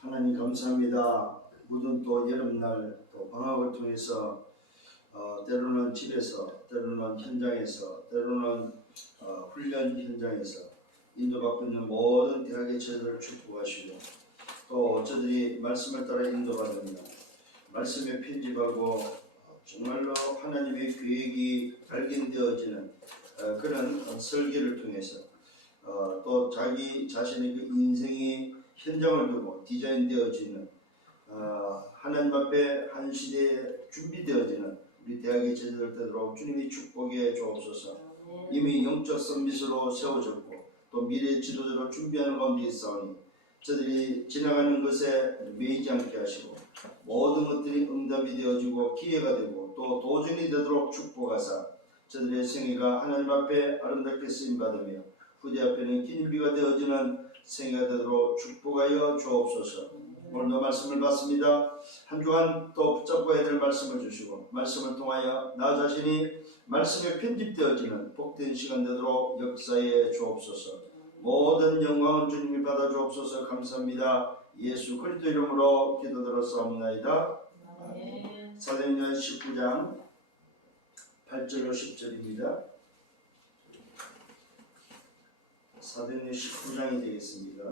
하나님 감사합니다. 묻은 또 여름날 또 방학을 통해서 때로는 집에서, 때로는 현장에서, 때로는 훈련 현장에서 인도받고 있는 모든 대학의 제자들을 축복하시고, 또 저들이 말씀을 따라 인도받으며 말씀에 편집하고 정말로 하나님의 계획이 발견되어지는 그런 설계를 통해서 또 자기 자신의 그 인생의 현장을 두고 디자인되어지는 하나님 앞에 한 시대에 준비되어지는 우리 대학의 제자들 되도록 주님이 축복해 주옵소서. 이미 영적 서밋으로 세워졌고 또 미래 지도자로 준비하는 가운데 있사오니 저들이 지나가는 것에 매이지 않게 하시고 모든 것들이 응답이 되어지고 기회가 되고 또 도전이 되도록 축복하사 저들의 생애가 하나님 앞에 아름답게 쓰임받으며 후대 앞에는 기념비가 되어지는 생애가 되도록 축복하여 주옵소서. 오늘도 말씀을 받습니다. 한 주간 또 붙잡고 해야 될 말씀을 주시고 말씀을 통하여 나 자신이 말씀에 편집되어지는 복된 시간 되도록 역사해 주옵소서. 모든 영광은 주님이 받아 주옵소서. 감사합니다. 예수 그리스도 이름으로 기도드렸사옵나이다. 사도행전 19장 8절로 10절입니다. 사도행전 19장이 되겠습니다.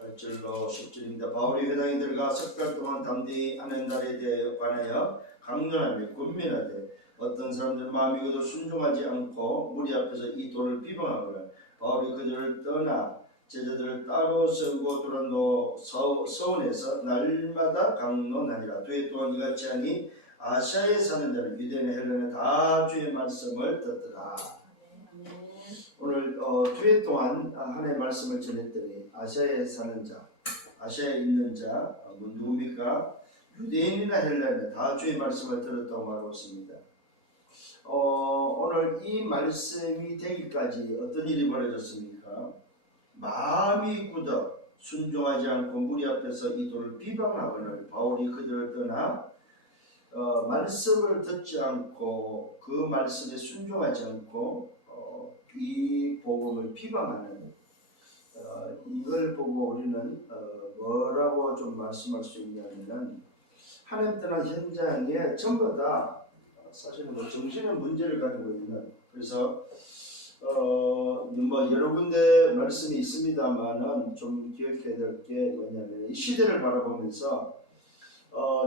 8절로 10절입니다. 바울이 회당에 들어가 석 달 동안 담대히 아멘달에 대하여 관하여 강론하며 권면하되 어떤 사람들은 마음이 그도 순종하지 않고 무리 앞에서 이 도를 비방하거나 바울이 그들을 떠나 제자들을 따로 세우고 두란노 서원에서 날마다 강론하니라. 두 해 동안 이같이 하니 아시아에 사는 자는 유대인의 헬라는 다 주의 말씀을 듣더라. 오늘 두 해 동안 하나님의 말씀을 전했더니 아시아에 사는 자, 아시아에 있는 자 누굽니까? 유대인이나 헬라인이나 다 주의 말씀을 들었다고 말하고 있습니다. 오늘 이 말씀이 되기까지 어떤 일이 벌어졌습니까? 마음이 굳어 순종하지 않고 무리 앞에서 이 도를 비방하거늘 바울이 그들을 떠나 말씀을 듣지 않고 그 말씀에 순종하지 않고 이 복음을 비방하는 이걸 보고 우리는 뭐라고 좀 말씀할 수 있냐면은 하나님 떠난 현장에 전부 다 사실은 뭐 정신의 문제를 가지고 있는, 그래서 뭐 여러 군데 말씀이 있습니다만은 좀 기억해야 될 게 뭐냐면 이 시대를 바라보면서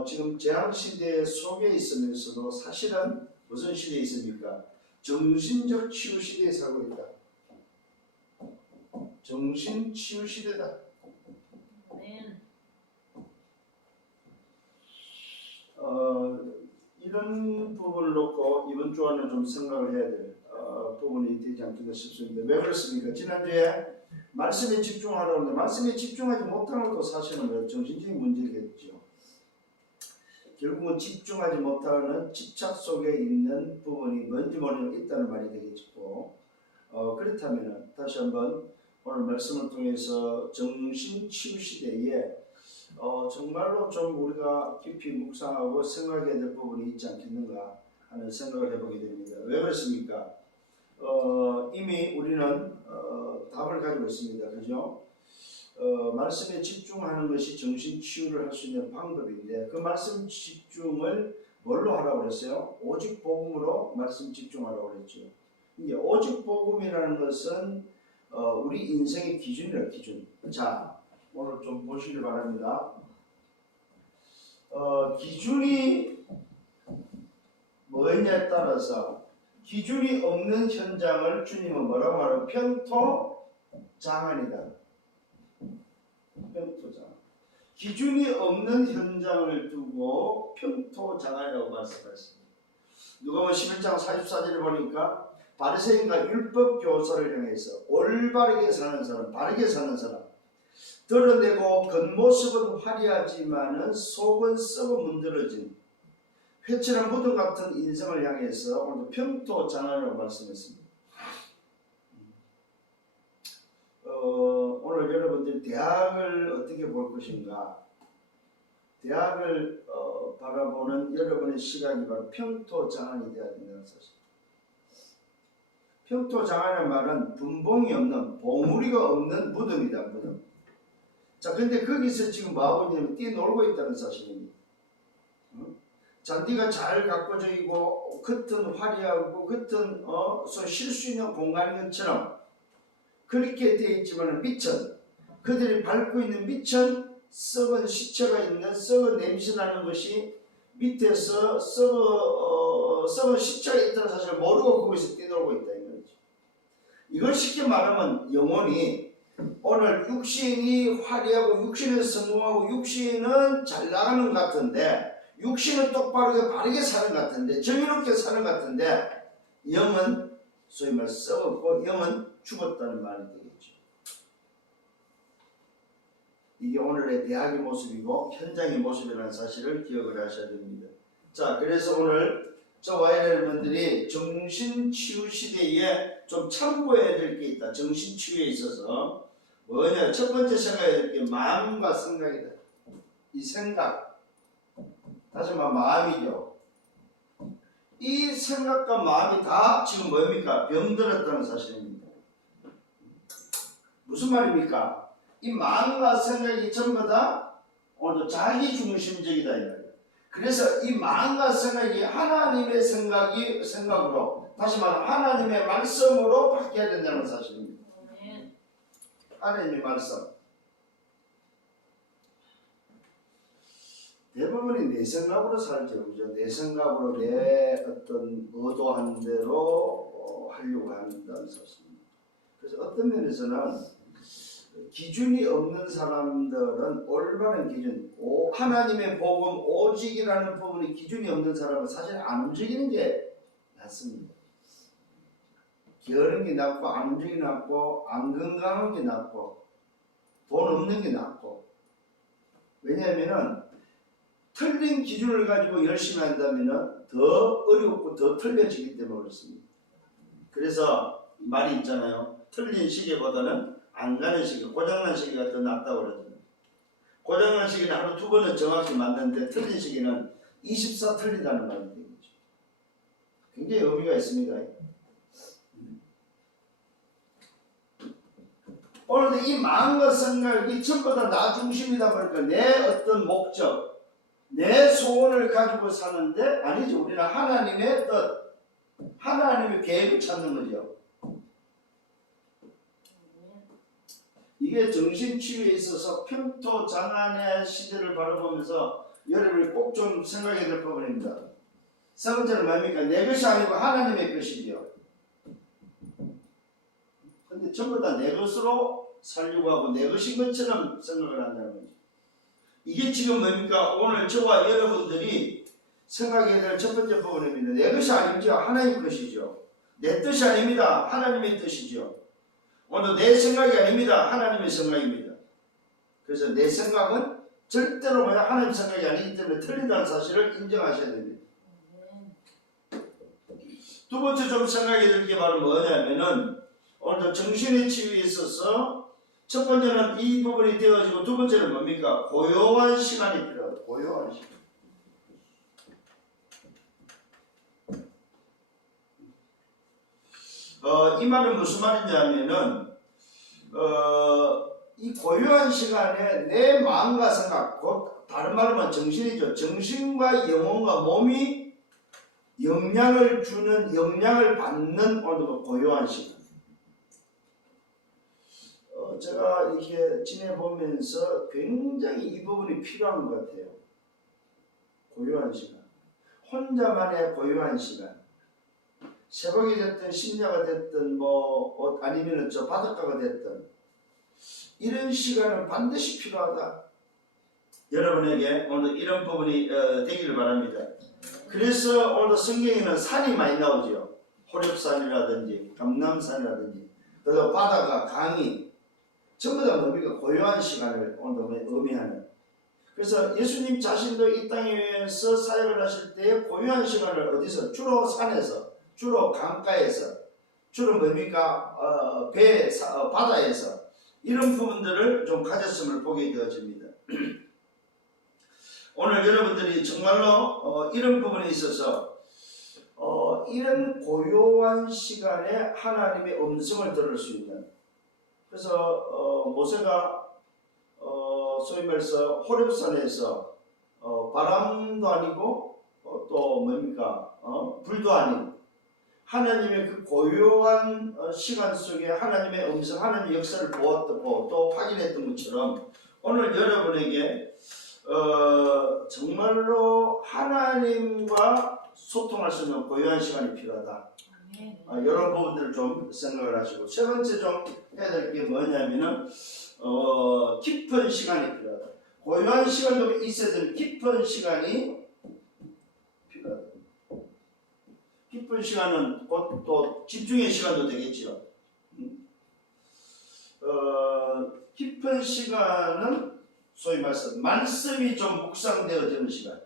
지금 재앙 시대 속에 있으면서도 사실은 무슨 시대에 있습니까? 정신적 치유 시대에 살고 있다. 정신 치유 시대다. 이런 부분을 놓고 이번 주에는 좀 생각을 해야 될 부분이 되지 않겠나 싶습니다. 왜 그렇습니까? 지난주에 말씀에 집중하라고 하는데 말씀에 집중하지 못하는 것도 사실은 정신적인 문제겠죠. 결국은 집중하지 못하는 집착 속에 있는 부분이 뭔지 모르는 있다는 말이 되겠고, 그렇다면 다시 한번 오늘 말씀을 통해서 정신치유 시대에 정말로 좀 우리가 깊이 묵상하고 생각해야 될 부분이 있지 않겠는가 하는 생각을 해보게 됩니다. 왜 그렇습니까? 이미 우리는 답을 가지고 있습니다. 그죠? 말씀에 집중하는 것이 정신 치유를 할 수 있는 방법인데 그 말씀 집중을 뭘로 하라고 그랬어요? 오직 복음으로 말씀 집중하라고 그랬죠. 이제 오직 복음이라는 것은 우리 인생의 기준이라 기준. 자, 오늘 좀 보시길 바랍니다. 기준이 뭐냐에 따라서 기준이 없는 현장을 주님은 뭐라고 말하고 평토장안이다. 평토장안. 기준이 없는 현장을 두고 평토장안이라고 말씀하셨습니다. 누가복음 11장 44절에 보니까 바리새인과 율법 교사를 향해서 올바르게 사는 사람, 바르게 사는 사람, 드러내고 겉모습은 화려하지만은 속은 썩어 문드러진 회칠한 무덤 같은 인생을 향해서 오늘도 평토장안이라고 말씀했습니다. 오늘 여러분들이 대학을 어떻게 볼 것인가, 대학을 바라보는 여러분의 시각이 바로 평토장안이 되어야 된다는 사실. 평토장안의 말은 분봉이 없는, 봉우리가 없는 무덤이다. 무덤. 자, 근데 거기서 지금 뭐하고 있냐면 뛰놀고 있다는 사실입니다. 잔디가 잘 가꿔져 있고 겉은 화려하고 겉은 쉴 수 있는 공간인 것처럼 그렇게 되어 있지만 밑은 그들이 밟고 있는 밑은 썩은 시체가 있는 썩은 냄새나는 것이 밑에서 썩은 시체가 있다는 사실을 모르고 거기서 뛰놀고 있다 이거죠. 이걸 쉽게 말하면 영혼이 오늘 육신이 화려하고 육신은 성공하고 육신은 잘 나가는 것 같은데 육신은 똑바르게 바르게 사는 것 같은데 정의롭게 사는 것 같은데 영은 소위 말 썩었고 영은 죽었다는 말이 되겠죠. 이게 오늘의 대학의 모습이고 현장의 모습이라는 사실을 기억을 하셔야 됩니다. 자, 그래서 오늘 저와 여러분들이 정신치유 시대에 좀 참고해야 될 게 있다. 정신치유에 있어서 뭐냐? 첫 번째 생각해야 될 게 마음과 생각이다. 이 생각, 다시 말하면 마음이죠. 이 생각과 마음이 다 지금 뭡니까? 병들었다는 사실입니다. 무슨 말입니까? 이 마음과 생각이 전부 다 오늘 자기 중심적이다 이 말이에요. 그래서 이 마음과 생각이 하나님의 생각으로 다시 말하면 하나님의 말씀으로 바뀌어야 된다는 사실입니다. 하나님의 말씀. 대부분이 내 생각으로 살죠. 그죠? 내 생각으로 내 어떤 의도한 대로 하려고 한다는 사실입니다. 그래서 어떤 면에서는 기준이 없는 사람들은 올바른 기준, 하나님의 복음 오직이라는 부분이 기준이 없는 사람은 사실 안 움직이는 게 낫습니다. 게으른 게 낫고 안 움직이는 게 낫고 안 건강한 게 낫고 돈 없는 게 낫고. 왜냐하면 틀린 기준을 가지고 열심히 한다면 더 어렵고 더 틀려지기 때문에 그렇습니다. 그래서 말이 있잖아요. 틀린 시계보다는 안 가는 시계, 고장난 시계가 더 낫다고 그러잖아요. 고장난 시계는 하루 2번은 정확히 맞는데 틀린 시계는 24 틀린다는 말이 되겠죠. 굉장히 의미가 있습니다. 오늘도 이 마음과 생각이 전부 다 나 중심이다 보니까 내 어떤 목적, 내 소원을 가지고 사는데 아니죠. 우리는 하나님의 뜻, 하나님의 계획을 찾는 거죠. 이게 정신치유에 있어서 평토장안의 시대를 바라보면서 여러분이 꼭 좀 생각해야 될 부분입니다. 세 번째는 뭡니까? 내 것이 아니고 하나님의 것이죠. 근데 전부 다 내 것으로 살려고 하고 내 것인 것처럼 생각을 한다는 거죠. 이게 지금 뭡니까? 오늘 저와 여러분들이 생각해야 될 첫 번째 부분입니다. 내 것이 아니죠. 하나님 것이죠. 내 뜻이 아닙니다. 하나님의 뜻이죠. 오늘 내 생각이 아닙니다. 하나님의 생각입니다. 그래서 내 생각은 절대로 하나님 생각이 아니기 때문에 틀린다는 사실을 인정하셔야 됩니다. 두 번째 좀 생각해야 될 게 바로 뭐냐면은 오늘 정신의 치유에 있어서 첫 번째는 이 부분이 되어지고 두 번째는 뭡니까? 고요한 시간이 필요하다. 고요한 시간. 이 말은 무슨 말이냐면은 이 고요한 시간에 내 마음과 생각, 곧 다른 말로 하면 정신이죠. 정신과 영혼과 몸이 영향을 주는, 영향을 받는 오늘 고요한 시간. 제가 이렇게 지내보면서 굉장히 이 부분이 필요한 것 같아요. 고요한 시간. 혼자만의 고요한 시간. 새벽이 됐든 심야가 됐든 아니면 저 바닷가가 됐든 이런 시간은 반드시 필요하다. 여러분에게 오늘 이런 부분이 되기를 바랍니다. 그래서 오늘 성경에는 산이 많이 나오죠. 호렙산이라든지 감람산이라든지 또 바다가 강이 전부 다 뭡니까? 고요한 시간을 오늘 의미하는. 그래서 예수님 자신도 이 땅에서 사역을 하실 때 고요한 시간을 어디서? 주로 산에서, 주로 강가에서, 주로 뭡니까? 바다에서 이런 부분들을 좀 가졌음을 보게 되어집니다. 오늘 여러분들이 정말로 이런 부분에 있어서 이런 고요한 시간에 하나님의 음성을 들을 수 있는. 그래서 모세가 소위 말해서 호렙산에서 바람도 아니고 또 뭡니까 불도 아닌 하나님의 그 고요한 시간 속에 하나님의 음성, 하나님의 역사를 보았고 또 확인했던 것처럼 오늘 여러분에게 정말로 하나님과 소통할 수 있는 고요한 시간이 필요하다. 이런 부분들을 좀 생각을 하시고 세 번째 좀 해야 될 게 뭐냐면은 깊은 시간이 필요하다. 고요한 시간도 있어야 되는 깊은 시간이 필요하다. 깊은 시간은 곧 또 집중의 시간도 되겠죠. 깊은 시간은 소위 말해서 말씀이 좀 묵상되어지는 시간.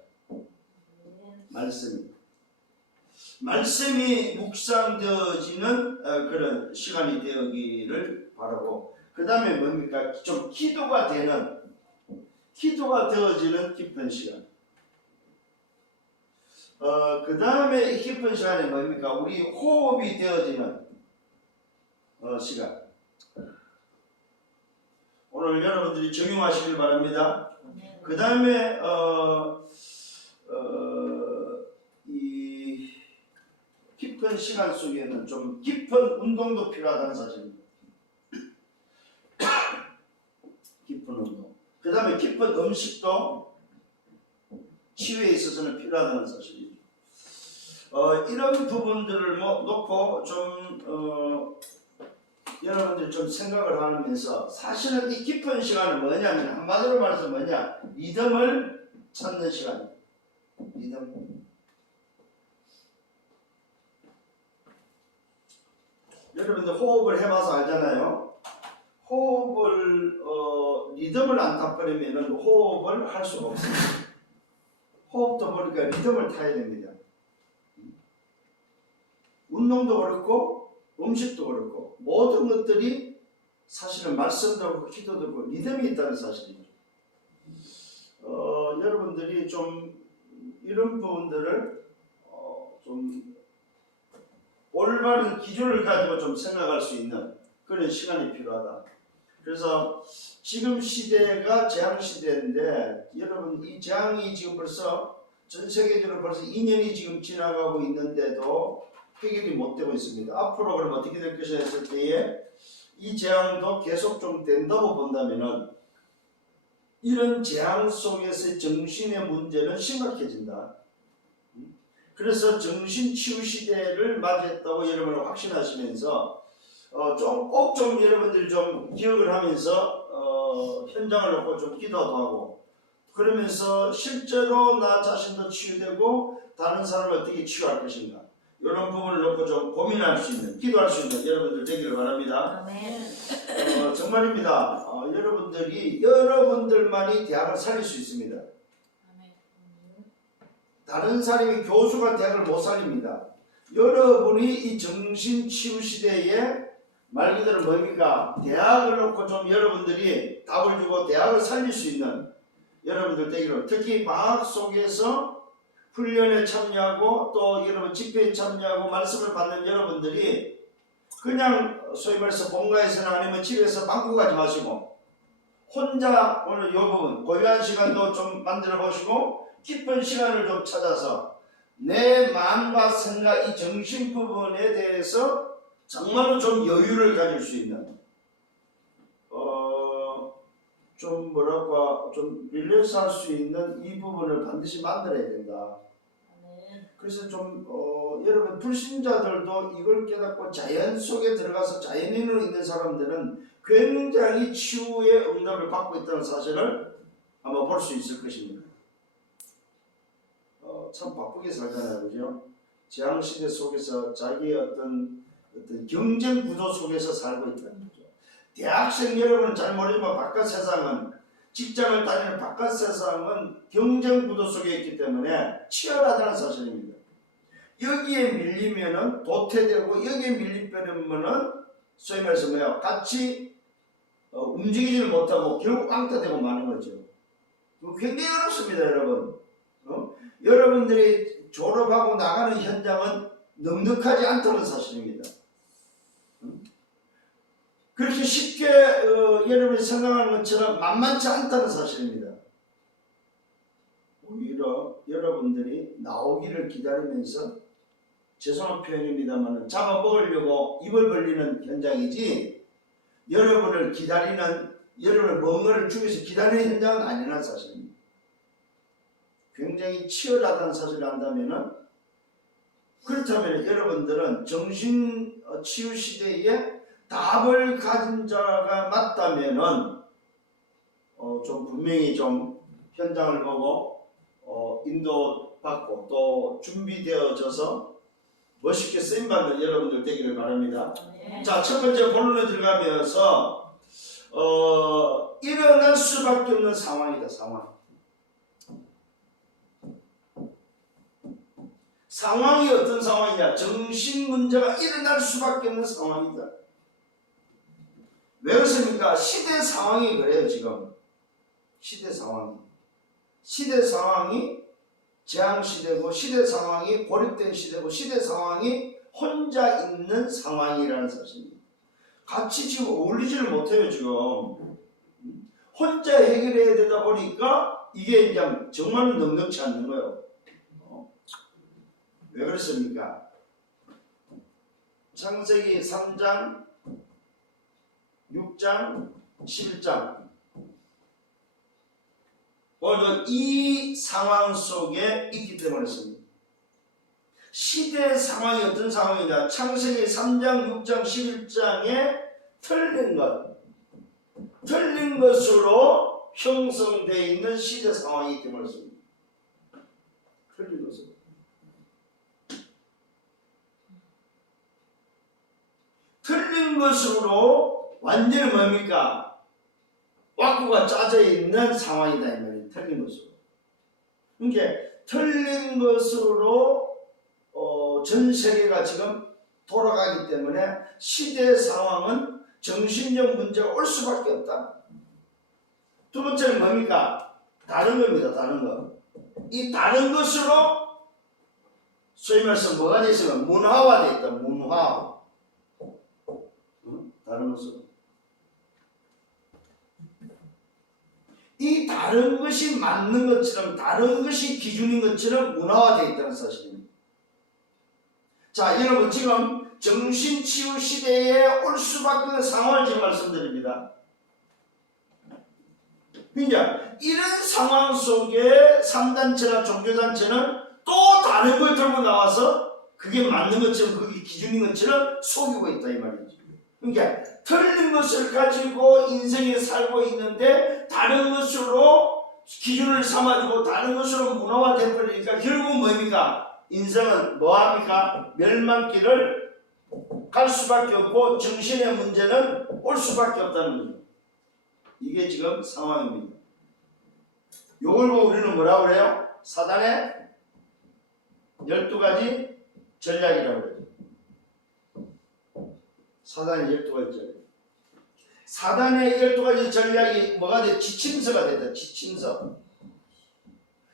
말씀이 묵상되어지는 그런 시간이 되기를 바라고, 그 다음에 뭡니까? 좀 기도가 되어지는 깊은 시간. 그 다음에 이 깊은 시간이 뭡니까? 우리 호흡이 되어지는 시간. 오늘 여러분들이 적용하시길 바랍니다. 그 다음에 이 깊은 시간 속에는 좀 깊은 운동도 필요하다는 사실입니다. 깊은 운동. 그 다음에 깊은 음식도 치유에 있어서는 필요하다는 사실이죠. 이런 부분들을 놓고 좀 여러분들이 좀 생각을 하면서 사실은 이 깊은 시간은 뭐냐면 한마디로 말해서 뭐냐? 리듬을 찾는 시간. 리듬. 여러분들 호흡을 해봐서 알잖아요. 호흡을 리듬을 안 타버리면 호흡을 할 수가 없습니다. 호흡도 보니까 리듬을 타야 됩니다. 운동도 그렇고 음식도 그렇고 모든 것들이 사실은 말씀도 그렇고 기도도 그렇고 리듬이 있다는 사실이죠. 여러분들이 좀 이런 부분들을 좀 올바른 기준을 가지고 좀 생각할 수 있는 그런 시간이 필요하다. 그래서 지금 시대가 재앙 시대인데 여러분 이 재앙이 지금 벌써 전 세계적으로 벌써 2년이 지금 지나가고 있는데도 해결이 못 되고 있습니다. 앞으로 그럼 어떻게 될 것이냐 했을 때에 이 재앙도 계속 좀 된다고 본다면은 이런 재앙 속에서 정신의 문제는 심각해진다. 그래서 정신치유 시대를 맞이했다고 여러분을 확신하시면서 꼭 좀 여러분들이 좀 기억을 하면서 현장을 놓고 좀 기도도 하고 그러면서 실제로 나 자신도 치유되고 다른 사람을 어떻게 치유할 것인가 이런 부분을 놓고 좀 고민할 수 있는, 기도할 수 있는 여러분들 되기를 바랍니다. 정말입니다. 여러분들이 여러분들만이 대학을 살릴 수 있습니다. 다른 사람이 교수가 대학을 못 살립니다. 여러분이 이 정신치유 시대에 말 그대로 뭡니까? 대학을 놓고 좀 여러분들이 답을 주고 대학을 살릴 수 있는 여러분들 되기를, 특히 방학 속에서 훈련에 참여하고 또 여러분 집회에 참여하고 말씀을 받는 여러분들이 그냥 소위 말해서 본가에서나 아니면 집에서 방구 가지 마시고 혼자 오늘 이 부분 고요한 시간도 좀 만들어 보시고 깊은 시간을 좀 찾아서 내 마음과 생각 이 정신 부분에 대해서 정말로 좀 여유를 가질 수 있는 좀 뭐랄까 좀 릴렉스 할 수 있는 이 부분을 반드시 만들어야 된다. 그래서 좀 여러분 불신자들도 이걸 깨닫고 자연 속에 들어가서 자연인으로 있는 사람들은 굉장히 치유의 응답을 받고 있다는 사실을 아마 볼 수 있을 것입니다. 참 바쁘게 살잖아요, 그죠? 재앙시대 속에서 자기의 어떤 경쟁 구조 속에서 살고 있다는 거죠. 대학생 여러분은 잘 모르지만 바깥 세상은, 직장을 다니는 바깥 세상은 경쟁 구조 속에 있기 때문에 치열하다는 사실입니다. 여기에 밀리면은 도태되고 여기에 밀리면은 소위 말해서 뭐야? 같이 움직이지를 못하고 결국 앙탈되고 마는 거죠. 굉장히 어렵습니다, 여러분. 여러분들이 졸업하고 나가는 현장은 넉넉하지 않다는 사실입니다. 그렇게 쉽게 여러분이 생각하는 것처럼 만만치 않다는 사실입니다. 오히려 여러분들이 나오기를 기다리면서, 죄송한 표현입니다만, 잡아먹으려고 입을 벌리는 현장이지, 여러분을 기다리는, 여러분을 뭔가를 주기 위해서 기다리는 현장은 아니라는 사실입니다. 굉장히 치열하다는 사실을 안다면, 그렇다면 여러분들은 정신치유 시대에 답을 가진 자가 맞다면은 좀 분명히 좀 현장을 보고 인도받고 또 준비되어져서 멋있게 쓰임받는 여러분들 되기를 바랍니다. 네. 자, 첫 번째 본론에 들어가면서 일어날 수밖에 없는 상황이다. 상황이 어떤 상황이냐? 정신 문제가 일어날 수밖에 없는 상황이다. 왜 그렇습니까? 시대 상황이 그래요. 지금 시대 상황이 재앙시대고, 시대 상황이 고립된 시대고, 시대 상황이 혼자 있는 상황이라는 사실입니다. 같이 지금 어울리지를 못해요. 지금 혼자 해결해야 되다 보니까 이게 그냥 정말 넉넉지 않는 거예요. 왜 그렇습니까? 창세기 3장, 6장, 11장. 오늘도 이 상황 속에 있기 때문에 그렇습니다. 시대의 상황이 어떤 상황이냐? 창세기 3장, 6장, 11장에 틀린 것으로 형성되어 있는 시대 상황이기 때문에 그렇습니다. 틀린 것으로. 틀린 것으로 완전히 뭡니까? 와꾸가 짜져 있는 상황이다 이 말이에요. 틀린 것으로. 그러니까 틀린 것으로 전 세계가 지금 돌아가기 때문에 시대의 상황은 정신적 문제가 올 수밖에 없다. 두 번째는 뭡니까? 다른 겁니다. 다른 거. 이 다른 것으로 소위 말해서 뭐가 되어 있으면 문화화되어 있다. 문화. 다른 것으로. 이 다른 것이 맞는 것처럼, 다른 것이 기준인 것처럼 문화화되어 있다는 사실입니다. 자, 여러분 지금 정신치유 시대에 올 수밖에 없는 상황을 지금 말씀드립니다. 그러니까 이런 상황 속에 3단체나 종교단체는 또 다른 걸 들고 나와서 그게 맞는 것처럼, 그게 기준인 것처럼 속이고 있다 이 말이죠. 그러니까 틀린 것을 가지고 인생에 살고 있는데 다른 것으로 기준을 삼아주고 다른 것으로 문화화돼 버리니까 결국 뭡니까? 인생은 뭐합니까? 멸망길을 갈 수밖에 없고 정신의 문제는 올 수밖에 없다는 거죠. 이게 지금 상황입니다. 요걸 보고 우리는 뭐라고 그래요? 사단의 12가지 전략이라고 그래요. 사단의 12가지 전략. 사단의 12가지 전략이 뭐가 돼? 지침서가 됐다. 지침서.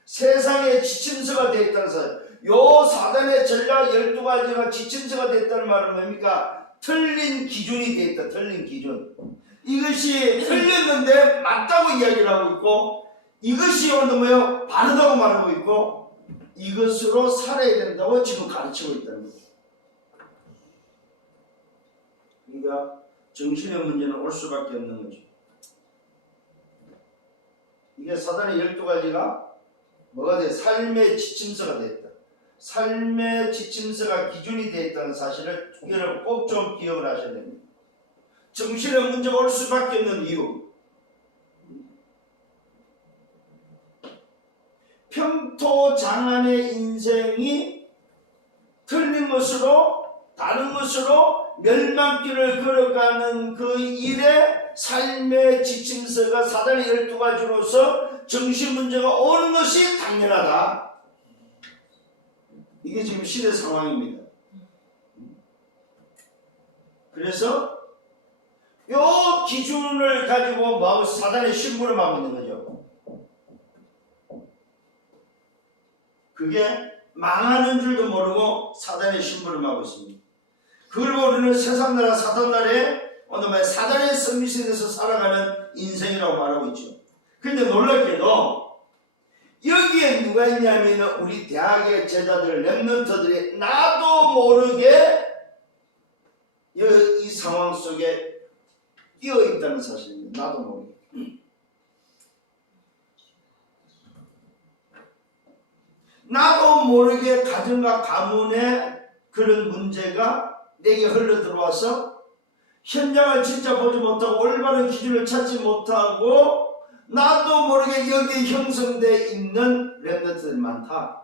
세상의 지침서가 되어 있다는 사실. 요 사단의 전략 12가지가 지침서가 됐다는 말은 뭡니까? 틀린 기준이 되어 있다. 틀린 기준. 이것이 틀렸는데 맞다고 이야기를 하고 있고, 이것이 오늘 뭐예요? 바르다고 말하고 있고, 이것으로 살아야 된다고 지금 가르치고 있다는 거죠. 그러니까 정신의 문제는 올 수밖에 없는 거죠. 이게 사단의 12가지가 뭐가 돼? 삶의 지침서가 됐다. 삶의 지침서가 기준이 되어 있다는 사실을 여러분 꼭 좀 기억을 하셔야 됩니다. 정신의 문제가 올 수밖에 없는 이유. 평토장안의 인생이 틀린 것으로, 다른 것으로 멸망길을 걸어가는 그 일에 삶의 지침서가 사단의 12가지로서 정신 문제가 오는 것이 당연하다. 이게 지금 시대 상황입니다. 그래서 요 기준을 가지고 사단의 심부름 하고 있는 거죠. 그게 망하는 줄도 모르고 사단의 심부름 하고 있습니다. 그걸 모르는 세상 나라 사단 나라에 오늘 뭐 사단의 서밋에서 살아가는 인생이라고 말하고 있죠. 그런데 놀랍게도 여기에 누가 있냐면 우리 대학의 제자들 렘넌트들이 나도 모르게 이 상황 속에 끼어 있다는 사실입니다. 나도 모르게. 나도 모르게 가정과 가문에 그런 문제가 내게 흘러 들어와서 현장을 진짜 보지 못하고 올바른 기준을 찾지 못하고 나도 모르게 여기에 형성되어 있는 렘넌트들이 많다.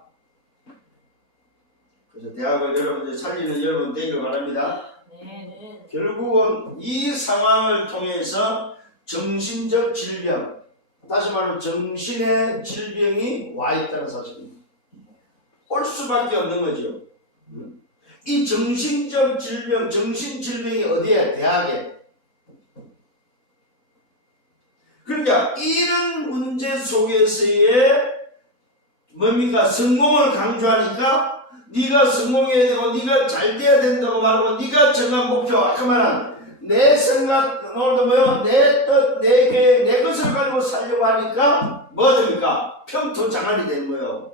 그래서 대학을 여러분들이 살리는 여러분 되기를 바랍니다. 네. 결국은 이 상황을 통해서 정신적 질병, 다시 말하면 정신의 질병이 와 있다는 사실입니다. 올 수밖에 없는 거죠. 이 정신적 질병, 정신질병이 어디에? 대학에. 그러니까 이런 문제 속에서의 뭡니까? 성공을 강조하니까 네가 성공해야 되고 네가 잘 돼야 된다고 말하고 네가 정한 목표, 아까 말한 내 생각, 오늘도 뭐요? 내 뜻, 내 계획, 내 것을 가지고 살려고 하니까 뭐가 됩니까? 평토장안이 되는 거예요.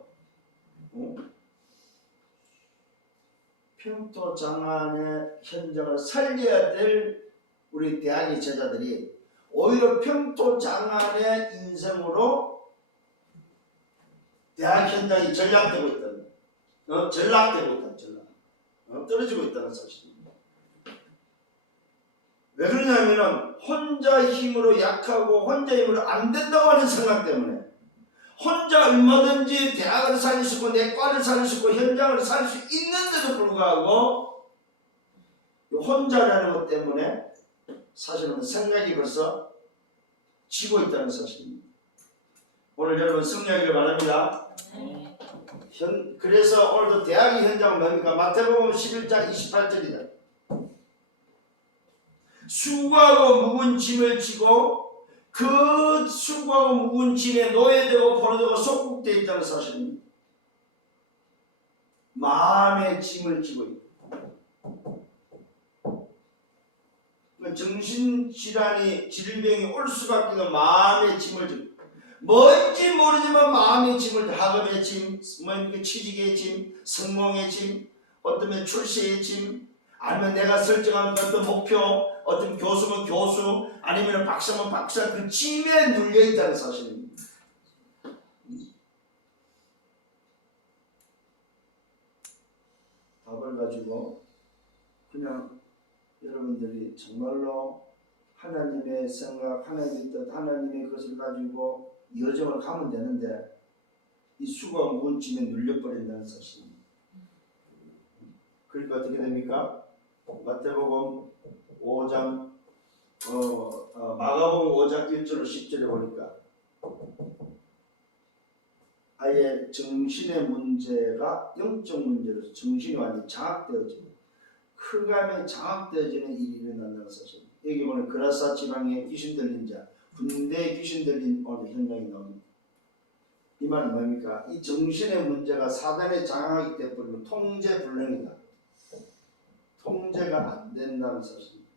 평토장안의 현장을 살려야 될 우리 대학의 제자들이 오히려 평토장안의 인생으로 대학 현장이 전락되고 있다는, 전락되고 있다는, 떨어지고 있다는 사실입니다. 왜 그러냐면은 혼자 힘으로 약하고 혼자 힘으로 안 된다고 하는 생각 때문에 혼자 얼마든지 대학을 살릴 수 있고 내과를 살릴 수 있고 현장을 살릴 수 있는데도 불구하고 혼자라는 것 때문에 사실은 생각이 벌써 지고 있다는 사실입니다. 오늘 여러분 승리하기를 바랍니다. 네. 그래서 오늘도 대학의 현장은 뭡니까? 마태복음 11장 28절이다. 수고하고 무거운 짐을 지고 그 수고하고 무거운 짐에 노예되고 포로되고 속국되어 있다는 사실입니다. 마음의 짐을 지고 있고 정신질환이 질병이 올 수밖에 없는 마음의 짐을 지고 뭔지 모르지만 마음의 짐을, 학업의 짐, 취직의 짐, 성공의 짐, 어떤 출세의 짐, 아니면 내가 설정한 어떤 목표, 어떤 교수면 교수, 아니면 박사면 박사, 그 짐에 눌려 있다는 사실입니다. 답을 가지고 그냥 여러분들이 정말로 하나님의 생각, 하나님의 뜻, 하나님의 것을 가지고 여정을 가면 되는데 이 수고가 무거운 짐에 눌려버린다는 사실입니다. 그러니까 어떻게 됩니까? 마태복음 5장 마가복음 5장 1절로 10절에 보니까 아예 정신의 문제가 영적 문제로서 정신이 완전히 장악되어지는, 흑암에 장악되어지는 일이 일어난다는 사실. 여기 보면 그라사 지방에 귀신 들린 자, 군대에 귀신 들린 현장이 나옵니다. 이 말은 뭡니까? 이 정신의 문제가 사단의 장악이기 때문에 통제 불능이다. 통제가 안 된다는 사실입니다.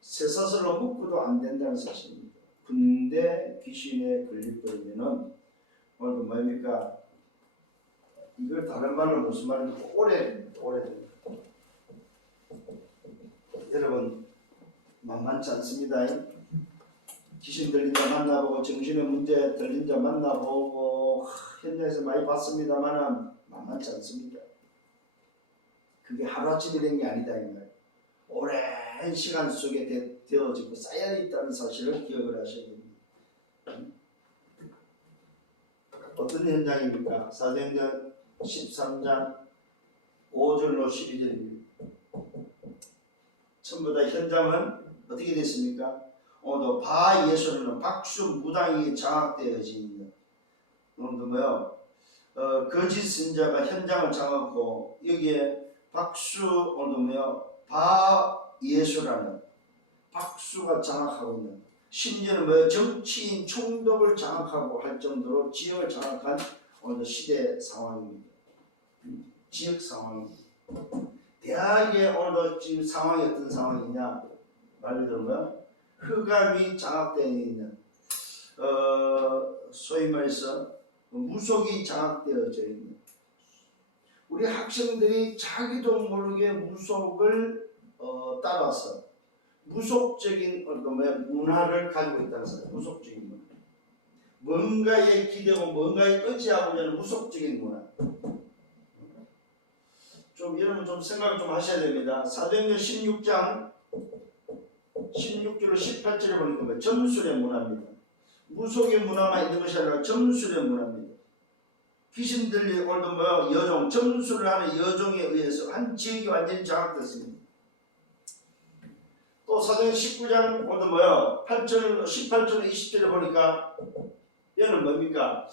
쇠사슬로 묶어도 안 된다는 사실입니다. 군대 귀신에 걸려버리면은 오늘도 뭡니까? 이걸 다른 말로 무슨 말인지 오래됩니다. 여러분 만만치 않습니다. 귀신 들린 자 만나보고 정신의 문제 들린 자 만나보고 현장에서 많이 봤습니다만은 만만치 않습니다. 그게 하루아침에 된 게 아니다 이 말. 오랜 시간 속에 되어지고 쌓여 있다는 사실을 기억을 하셔야 됩니다. 어떤 현장입니까? 사도행전 13장 5절로 12절입니다. 전부 다 현장은 어떻게 됐습니까? 오늘도 바 예수는 박수 무당이 장악되어져 있는, 오늘도 뭐요? 거짓 선자가 현장을 장악하고 여기에 박수, 오늘도 뭐요? 바 예수라는 박수가 장악하고 있는, 심지어는 뭐요? 정치인 총독을 장악하고 할 정도로 지역을 장악한 오늘도 시대 상황입니다. 지역 상황입니다. 대학의 오늘도 지금 상황이 어떤 상황이냐? 말 그대로 뭐야? 흑암이 장악되어 있는 소위 말해서 무속이 장악되어져 있는 우리 학생들이 자기도 모르게 무속을 따라서 무속적인 문화를 가지고 있다는 사람. 무속적인 문화. 뭔가에 기대고 뭔가에 의지하고자 하는 무속적인 문화. 좀 여러분 좀 생각을 좀 하셔야 됩니다. 사도행전 16장 16절로 18절에 보니까 점술의 문화입니다. 무속의 문화만 있는 것이 아니라 점술의 문화입니다. 귀신들이 오늘도 여종, 점술을 하는 여종에 의해서 한 지역이 완전히 장악됐습니다. 또 사도행전 19장 오늘도 18절 20절에 보니까 얘는 뭡니까?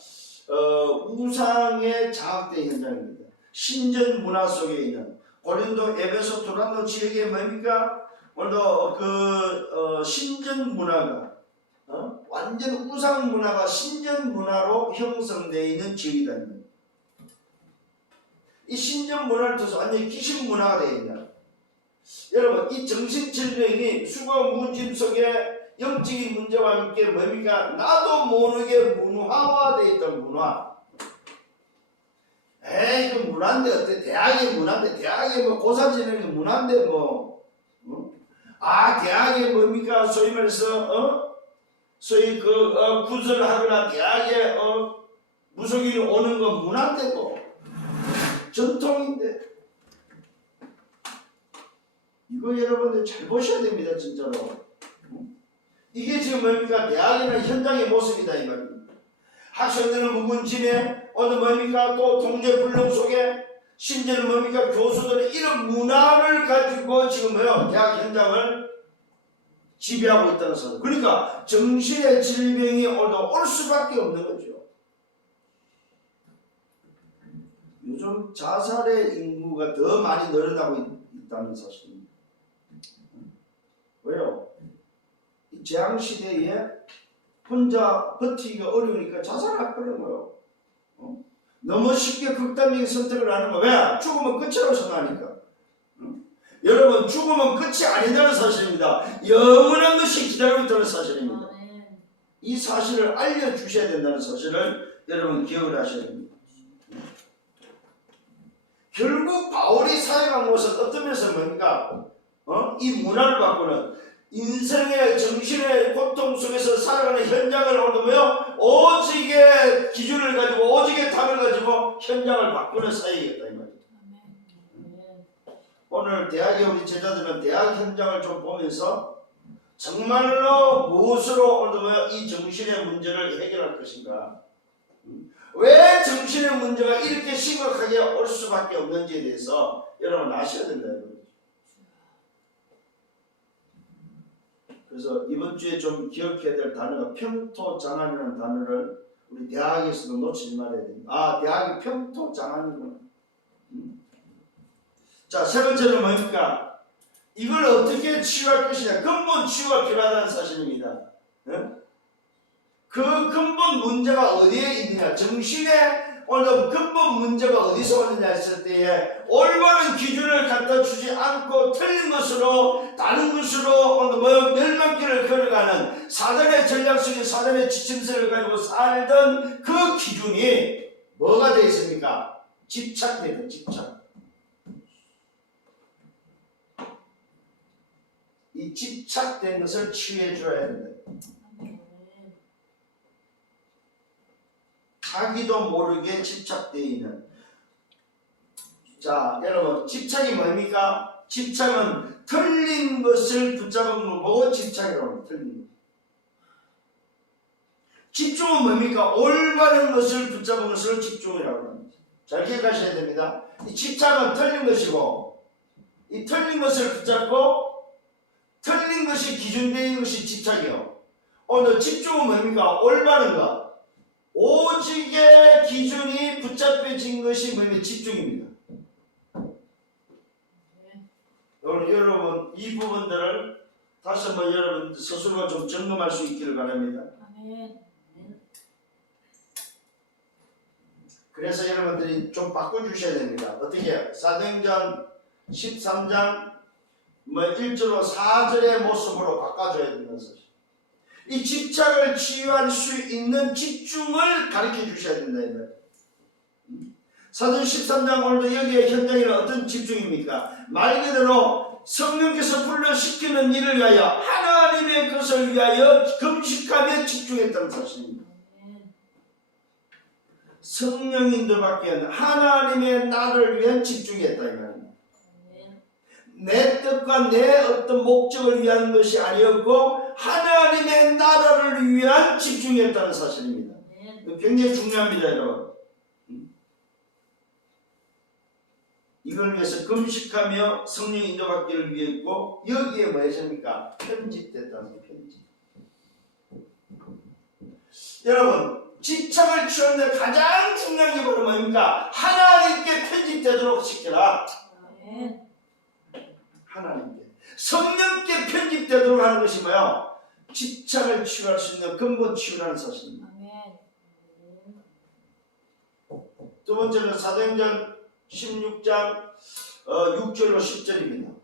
우상의 장악된 현장입니다. 신전 문화 속에 있는 고린도, 에베소, 두란노 지역에 뭡니까? 오늘도 신전 문화가 완전 우상 문화가 신전 문화로 형성되어 있는 지역이다. 이 신전 문화를 통해서 완전히 귀신 문화가 되어 있다. 여러분, 이 정신질병이 수고 문짐 속에 영적인 문제와 함께 뭡니까? 나도 모르게 문화화되어 있던 문화. 에이, 그 문화인데 어때? 대학이 문화인데, 대학이 고사 지내는 게 문화인데 대학이 뭡니까? 소위 말해서 소위 구설하거나 대학에 무속인이 오는 건 문화인데 전통인데. 이거 여러분들 잘 보셔야 됩니다, 진짜로. 이게 지금 뭡니까? 대학이나 현장의 모습이다 이 말입니다. 학생들은 묵은짐에 오늘 뭡니까? 또 동대불능 속에 심지어는 뭡니까? 교수들은 이런 문화를 가지고 지금 대학 현장을 지배하고 있다는 사실. 그러니까 정신의 질병이 올 수밖에 없는 거죠. 요즘 자살의 인구가 더 많이 늘어나고 있다는 사실입니다. 왜요? 이 재앙시대에 혼자 버티기가 어려우니까 자살할 거는 거예요. 너무 쉽게 극단적인 선택을 하는 거야. 왜? 죽으면 끝이라고 생각하니까. 여러분, 죽으면 끝이 아니라는 사실입니다. 영원한 것이 기다리고 있다는 사실입니다. 이 사실을 알려주셔야 된다는 사실을 여러분 기억을 하셔야 됩니다. 결국 바울이 사역한 것은 어떤 면에서 뭡니까? 이 문화를 바꾸는 인생의 정신의 고통 속에서 살아가는 현장을 얻으며 오직의 기준을 가지고 오직의 답을 가지고 현장을 바꾸는 사역이겠다 이 말이에요. 오늘 대학에 우리 제자들은 대학 현장을 좀 보면서 정말로 무엇으로 얻으며 이 정신의 문제를 해결할 것인가? 왜 정신의 문제가 이렇게 심각하게 올 수밖에 없는지에 대해서 여러분 아셔야 된다. 그래서 이번 주에 좀 기억해야 될 단어가 평토장안이라는 단어를 우리 대학에서도 놓치지 말아야 됩니다. 대학이 평토장안이구나. 자, 세 번째는 뭡니까? 이걸 어떻게 치유할 것이냐. 근본 치유가 필요하다는 사실입니다. 그 근본 문제가 어디에 있느냐. 정신의 오늘 근본 문제가 어디서 오느냐 했을 때에 올바른 기준을 갖다 주지 않고 틀린 것으로 다른 것으로 오늘 멸망길을 걸어가는 사단의 전략 속에 사단의 지침서를 가지고 살던 그 기준이 뭐가 되어 있습니까? 집착되어 있다. 집착. 이 집착된 것을 치유해 줘야 된다. 자기도 모르게 집착되어 있는. 자, 여러분, 집착이 뭡니까? 집착은 틀린 것을 붙잡은 걸 보고 집착이라고 합니다. 틀린 것. 집중은 뭡니까? 올바른 것을 붙잡은 것을 집중이라고 합니다. 잘 기억하셔야 됩니다. 이 집착은 틀린 것이고, 이 틀린 것을 붙잡고 틀린 것이 기준되는 것이 집착이요. 오늘 집중은 뭡니까? 올바른 것. 오직의 기준이 붙잡혀진 것이 뭐냐면 집중입니다. 오늘 여러분 이 부분들을 다시 한번 여러분 스스로가 좀 점검할 수 있기를 바랍니다. 그래서 여러분들이 좀 바꿔주셔야 됩니다. 어떻게? 사도행전 13장 뭐 1절로 4절의 모습으로 바꿔줘야 된다는 사실. 이 집착을 치유할 수 있는 집중을 가르쳐 주셔야 된다. 이 말. 사도행 13장 오늘도 여기에 현장에는 어떤 집중입니까? 말 그대로 성령께서 불러시키는 일을 위하여 하나님의 것을 위하여 금식하며 집중했다는 사실입니다. 성령 인도받기 위한 하나님의 나를 위한 집중했다 이 말입니다. 내 뜻과 내 어떤 목적을 위한 것이 아니었고 하나님의 나라를 위한 집중이었다는 사실입니다. 굉장히 중요합니다 여러분. 이걸 위해서 금식하며 성령 인도받기를 위했고 여기에 뭐 했습니까? 편집됐다는 편집. 여러분 집착을 치우는데 가장 중요한 게 바로 뭡니까? 하나님께 편집되도록 시켜라. 하나님께 성령께 편집되도록 하는 것이 뭐예요? 집착을 치유할 수 있는 근본 치유라는 사실입니다. 두 번째는 사도행전 16장 6절로 10절입니다.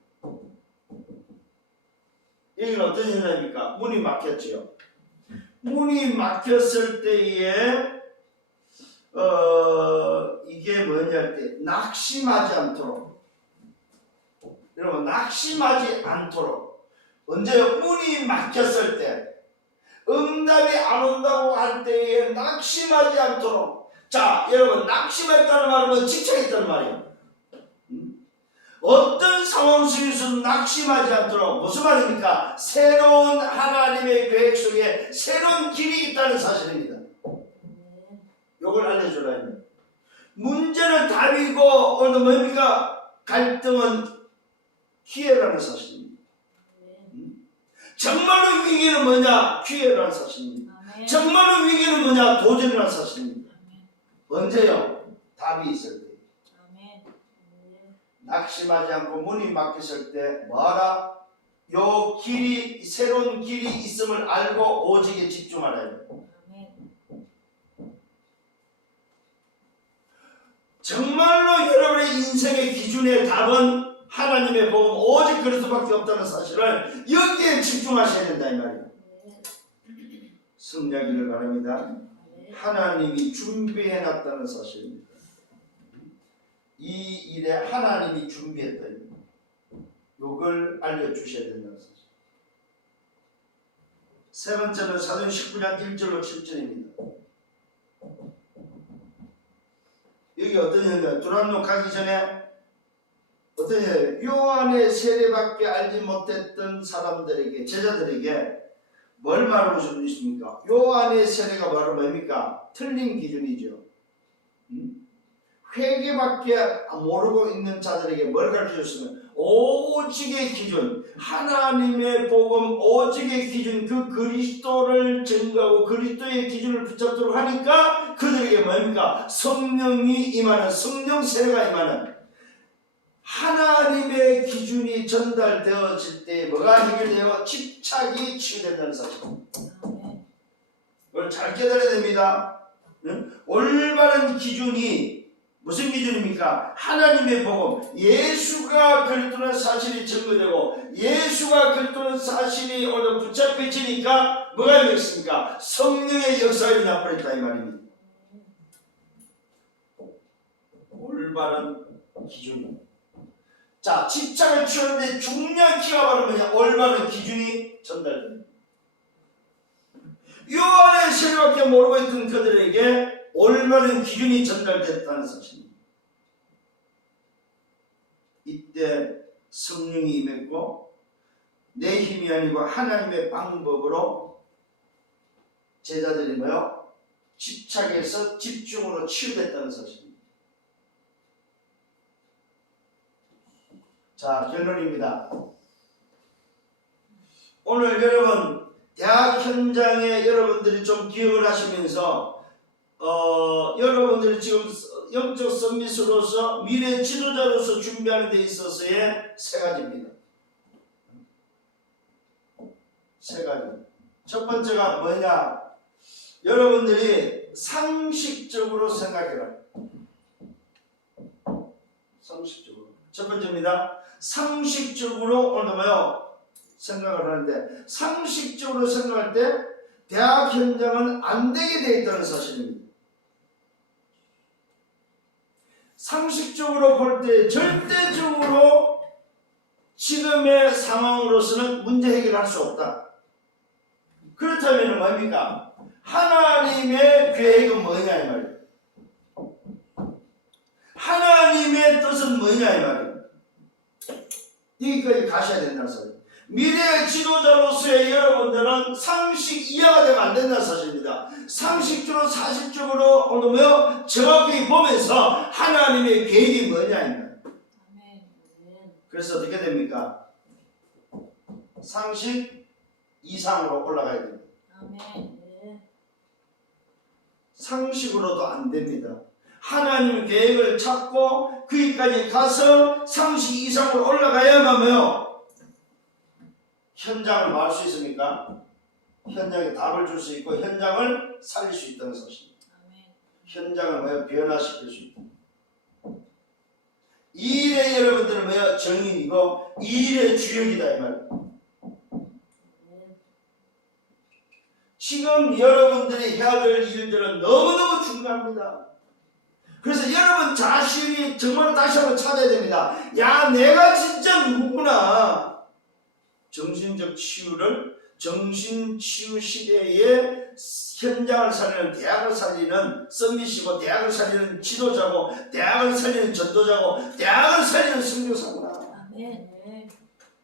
여기는 어떤 현상입니까? 문이 막혔지요. 문이 막혔을 때에 이게 뭐냐 할 때 낙심하지 않도록, 여러분 낙심하지 않도록 언제요? 문이 막혔을 때 응답이 안 온다고 할 때에 낙심하지 않도록. 자 여러분 낙심했다는 말은 집착했다는 말이에요. 어떤 상황 속에서 낙심하지 않도록 무슨 말입니까? 새로운 하나님의 계획 속에 새로운 길이 있다는 사실입니다. 이걸 알려주라. 문제는 답이고 오늘 뭡니까? 갈등은 기회라는 사실입니다. 정말로 위기는 뭐냐? 기회라는 사실입니다. 정말로 위기는 뭐냐? 도전이라는 사실입니다. 언제요? 답이 있을 때. 낙심하지 않고 문이 막혔을 때 뭐하라? 요 길이 새로운 길이 있음을 알고 오직에 집중하라. 정말로 여러분의 인생의 기준의 답은 하나님의 복음 오직 그리스도밖에 없다는 사실을 여기에 집중하셔야 된다 이 말이에요. 승리하기를 바랍니다. 하나님이 준비해놨다는 사실입니다. 이 일에 하나님이 준비했다. 이걸 알려주셔야 된다는 사실. 세 번째는 사도행 19장 1절로 7절입니다. 여기 어떤 현장? 두란노 가기 전에 어떤 현장? 요한의 세례밖에 알지 못했던 사람들에게, 제자들에게 뭘 말하고 싶습니까? 요한의 세례가 바로 뭡니까? 틀린 기준이죠. 회개밖에 모르고 있는 자들에게 뭘 가르쳐줬으면 오직의 기준, 하나님의 복음 오직의 기준, 그 그리스도를 증거하고 그리스도의 기준을 붙잡도록 하니까 그들에게 뭡니까? 성령이 임하는, 성령 세례가 임하는 하나님의 기준이 전달되어질 때 뭐가 해결되어 집착이 치유된다는 사실. 이걸 잘 깨달아야 됩니다. 올바른 기준이 무슨 기준입니까? 하나님의 복음, 예수가 그리스도는 사실이 증거되고 예수가 그리스도는 사실이 오늘 붙잡혀지니까 뭐가 되겠습니까? 성령의 역사가 일어나버렸다 이 말입니다. 올바른 기준. 자, 집착을 치우는데 중요한 키가 바로 뭐냐? 올바른 기준이 전달됩니다. 요한의 세례밖에 모르고 있던 그들에게 올바른 기준이 전달됐다는 사실입니다. 이때 성령이 임했고 내 힘이 아니고 하나님의 방법으로 제자들이 뭐요? 집착해서 집중으로 치유됐다는 사실입니다. 자, 결론입니다. 오늘 여러분 대학 현장에 여러분들이 좀 기억을 하시면서 여러분들이 지금 영적 서밋으로서 미래 지도자로서 준비하는 데 있어서의 세 가지입니다. 세 가지. 첫 번째가 뭐냐? 여러분들이 상식적으로 생각해라. 상식적으로. 첫 번째입니다. 상식적으로 오늘 뭐요? 생각을 하는데 상식적으로 생각할 때 대학 현장은 안 되게 되어 있다는 사실입니다. 상식적으로 볼 때 절대적으로 지금의 상황으로서는 문제 해결할 수 없다. 그렇다면 뭡니까? 하나님의 계획은 뭐냐 이 말이에요. 하나님의 뜻은 뭐냐 이 말이에요. 여기까지 가셔야 된다는 사실. 미래의 지도자로서의 여러분들은 상식 이하가 되면 안 된다는 사실입니다. 상식적으로 사실적으로 오늘 뭐요? 정확히 보면서 하나님의 계획이 뭐냐 이 말이에요. 그래서 어떻게 됩니까? 상식 이상으로 올라가야 됩니다. 상식으로도 안 됩니다. 하나님 계획을 찾고 거기까지 가서 상식 이상으로 올라가야만 뭐요? 현장을 말 수 있습니까? 현장에 답을 줄 수 있고 현장을 살릴 수 있다는 사실입니다. 현장을 뭐요? 변화시킬 수 있다. 이 일에 여러분들은 뭐요? 정인이고 이 일의 주역이다 이 말이에요. 지금 여러분들이 해야 될 일들은 너무너무 중요합니다. 그래서 여러분 자신이 정말 다시 한번 찾아야 됩니다. 야, 내가 진짜 누구구나. 정신적 치유를 정신치유 시대에 현장을 살리는 대학을 살리는 썸밋이고 대학을 살리는 지도자고 대학을 살리는 전도자고 대학을 살리는 선교사구나.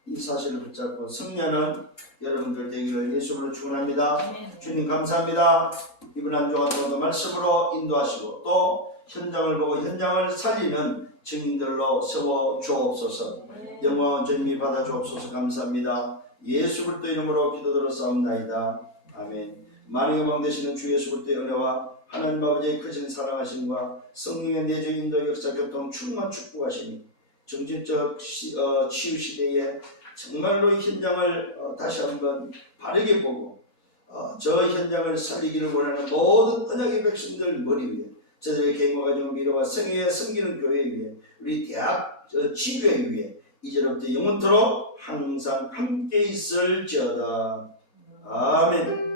이 사실을 붙잡고 승리하는 여러분들 되기를 예수로 축원합니다. 주님 감사합니다. 이번 한 주간 동안도 말씀으로 인도하시고 또 현장을 보고 현장을 살리는 증인들로 세워 주옵소서. 영광은 주님이 받아 주옵소서. 감사합니다. 예수 그리스도 이름으로 기도드렸사옵나이다. 아멘. 만왕의 왕 되시는 주 예수 그리스도의 은혜와 하나님 아버지의 크신 사랑하심과 성령의 내적 인도 역사 교통 충만 축복하시니 정신적 치유 시대에 정말로 현장을 다시 한번 바르게 보고 저 현장을 살리기를 원하는 모든 언약의 백성들 머리 위에 저들의 개인과 가정 미래와 생애에 섬기는 교회 위에 우리 대학 지교회 위에 이제부터 영원토록 항상 함께 있을지어다. 아멘.